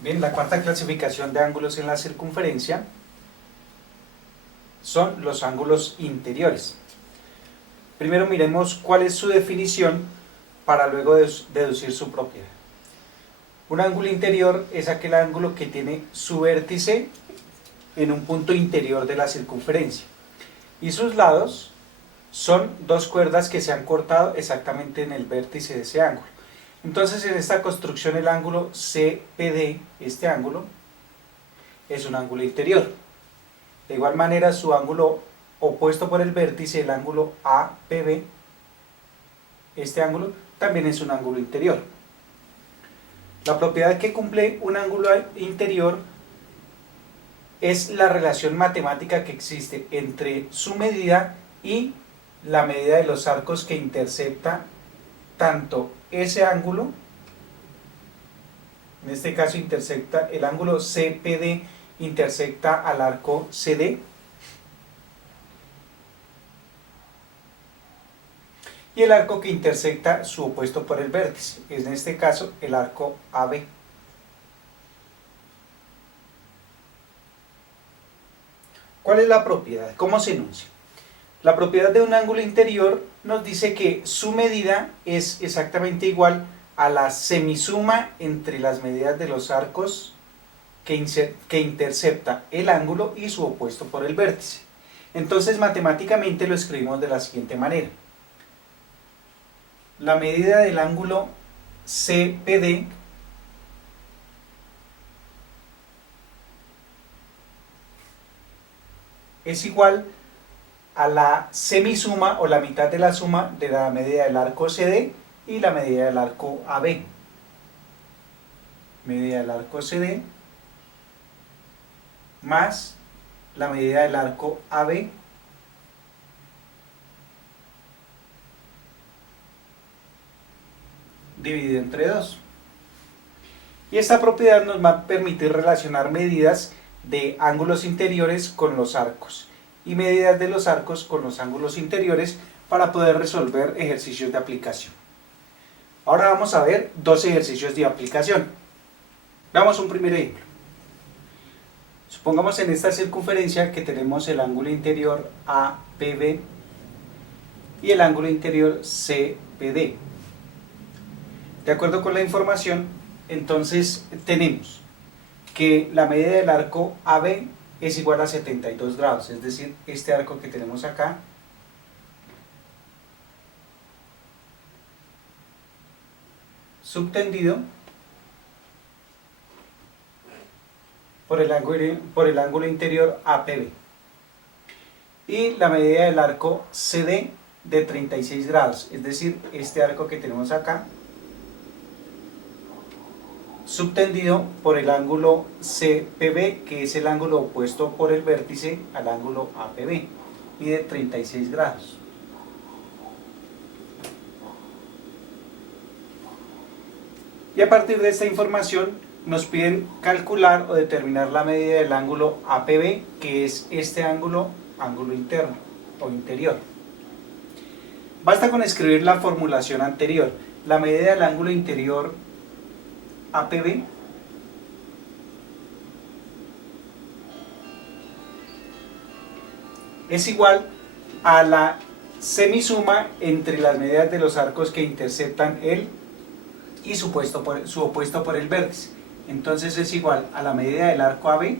Bien, la cuarta clasificación de ángulos en la circunferencia son los ángulos interiores. Primero miremos cuál es su definición para luego deducir su propiedad. Un ángulo interior es aquel ángulo que tiene su vértice en un punto interior de la circunferencia y sus lados son dos cuerdas que se han cortado exactamente en el vértice de ese ángulo. Entonces, en esta construcción el ángulo CPD, este ángulo, es un ángulo interior. De igual manera, su ángulo opuesto por el vértice, el ángulo APB, este ángulo, también es un ángulo interior. La propiedad que cumple un ángulo interior es la relación matemática que existe entre su medida y la medida de los arcos que intercepta tanto ese ángulo, en este caso intersecta el ángulo CPD, intersecta al arco CD, y el arco que intersecta su opuesto por el vértice, en este caso el arco AB. ¿Cuál es la propiedad? ¿Cómo se enuncia? La propiedad de un ángulo interior nos dice que su medida es exactamente igual a la semisuma entre las medidas de los arcos que intercepta el ángulo y su opuesto por el vértice. Entonces, matemáticamente lo escribimos de la siguiente manera. La medida del ángulo CPD es igual a la semisuma o la mitad de la suma de la medida del arco CD y la medida del arco AB. Medida del arco CD más la medida del arco AB dividido entre 2. Y esta propiedad nos va a permitir relacionar medidas de ángulos interiores con los arcos y medidas de los arcos con los ángulos interiores para poder resolver ejercicios de aplicación. Ahora vamos a ver dos ejercicios de aplicación. Veamos un primer ejemplo. Supongamos en esta circunferencia que tenemos el ángulo interior APB y el ángulo interior CPD. De acuerdo con la información, entonces tenemos que la medida del arco AB es igual a 72 grados, es decir, este arco que tenemos acá subtendido por el ángulo interior APB, y la medida del arco CD de 36 grados, es decir, este arco que tenemos acá subtendido por el ángulo CPB, que es el ángulo opuesto por el vértice al ángulo APB, mide 36 grados. Y a partir de esta información nos piden calcular o determinar la medida del ángulo APB, que es este ángulo interno o interior. Basta con escribir la formulación anterior. La medida del ángulo interior APB es igual a la semisuma entre las medidas de los arcos que interceptan él y su opuesto por el vértice. Entonces es igual a la medida del arco AB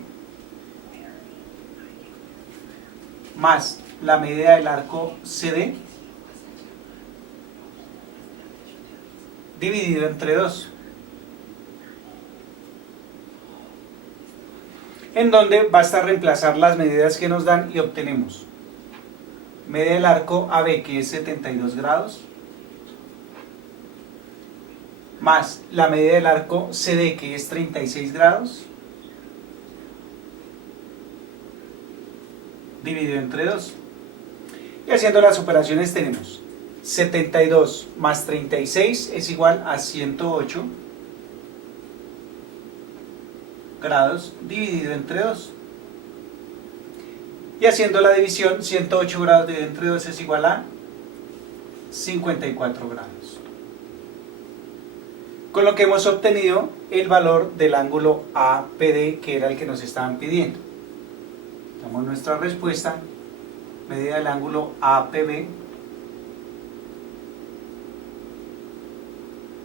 más la medida del arco CD dividido entre 2. En donde basta reemplazar las medidas que nos dan y obtenemos medida del arco AB, que es 72 grados, más la medida del arco CD, que es 36 grados, dividido entre 2. Y haciendo las operaciones tenemos 72 más 36 es igual a 108 grados dividido entre 2. Y haciendo la división, 108 grados dividido entre 2 es igual a 54 grados. con lo que hemos obtenido el valor del ángulo APD, que era el que nos estaban pidiendo. Damos nuestra respuesta, medida del ángulo APB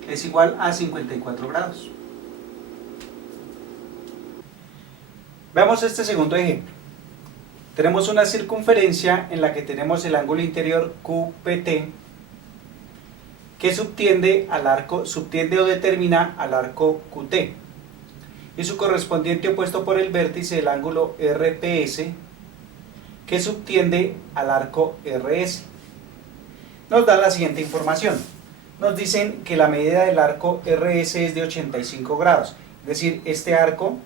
es igual a 54 grados. Veamos este segundo ejemplo. Tenemos una circunferencia en la que tenemos el ángulo interior QPT que subtiende o determina al arco QT y su correspondiente opuesto por el vértice del ángulo RPS que subtiende al arco RS. Nos da la siguiente información. Nos dicen que la medida del arco RS es de 85 grados, es decir, este arco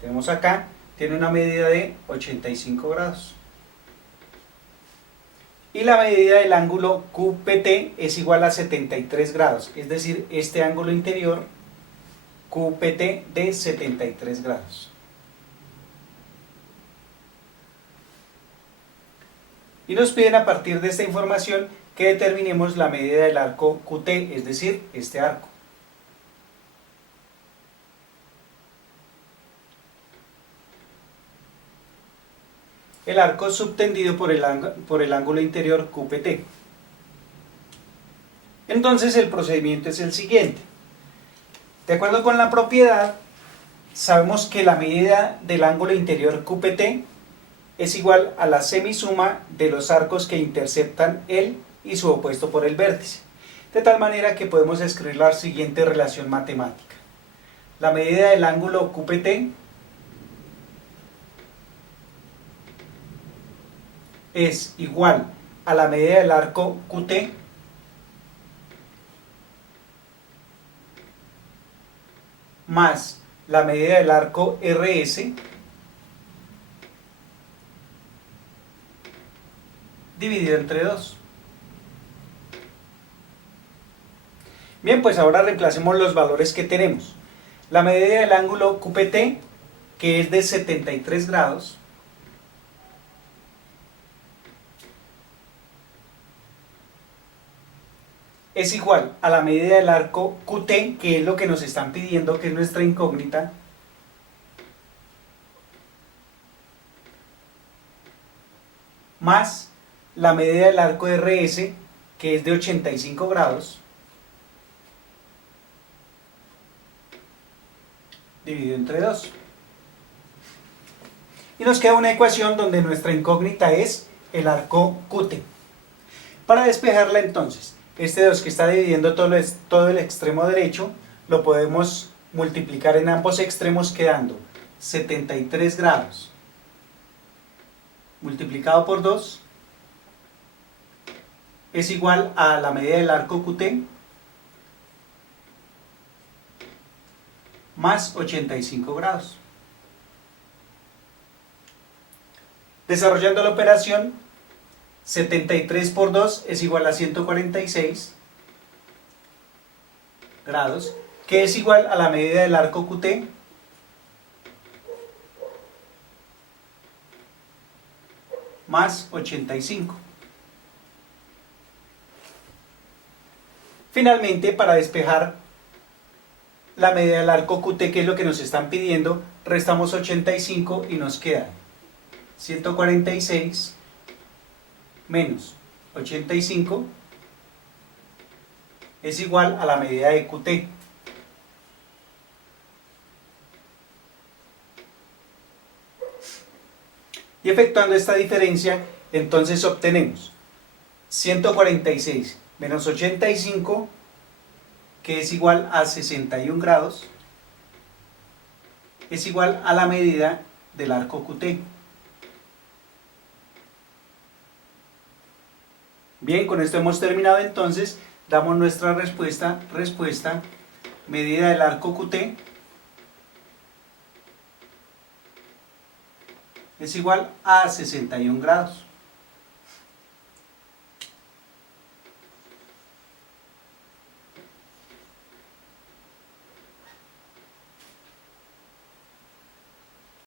tenemos acá, tiene una medida de 85 grados. Y la medida del ángulo QPT es igual a 73 grados, es decir, este ángulo interior QPT de 73 grados. Y nos piden a partir de esta información que determinemos la medida del arco QT, es decir, este arco. El arco subtendido por el ángulo interior QPT. Entonces el procedimiento es el siguiente. De acuerdo con la propiedad, sabemos que la medida del ángulo interior QPT es igual a la semisuma de los arcos que interceptan él y su opuesto por el vértice. De tal manera que podemos escribir la siguiente relación matemática. La medida del ángulo QPT es igual a la medida del arco QT más la medida del arco RS dividido entre 2. Bien, pues ahora reemplacemos los valores que tenemos. La medida del ángulo QPT, que es de 73 grados, es igual a la medida del arco QT, que es lo que nos están pidiendo, que es nuestra incógnita, más la medida del arco RS, que es de 85 grados, dividido entre 2. Y nos queda una ecuación donde nuestra incógnita es el arco QT. Para despejarla entonces, este 2 que está dividiendo todo el extremo derecho, lo podemos multiplicar en ambos extremos quedando 73 grados multiplicado por 2 es igual a la medida del arco QT más 85 grados. Desarrollando la operación, 73 por 2 es igual a 146 grados, que es igual a la medida del arco QT más 85. Finalmente, para despejar la medida del arco QT, que es lo que nos están pidiendo, restamos 85 y nos queda 146 menos 85 es igual a la medida de QT. Y efectuando esta diferencia, entonces obtenemos 146 menos 85, que es igual a 61 grados, es igual a la medida del arco QT. Bien, con esto hemos terminado entonces. Damos nuestra respuesta, medida del arco QT es igual a 61 grados.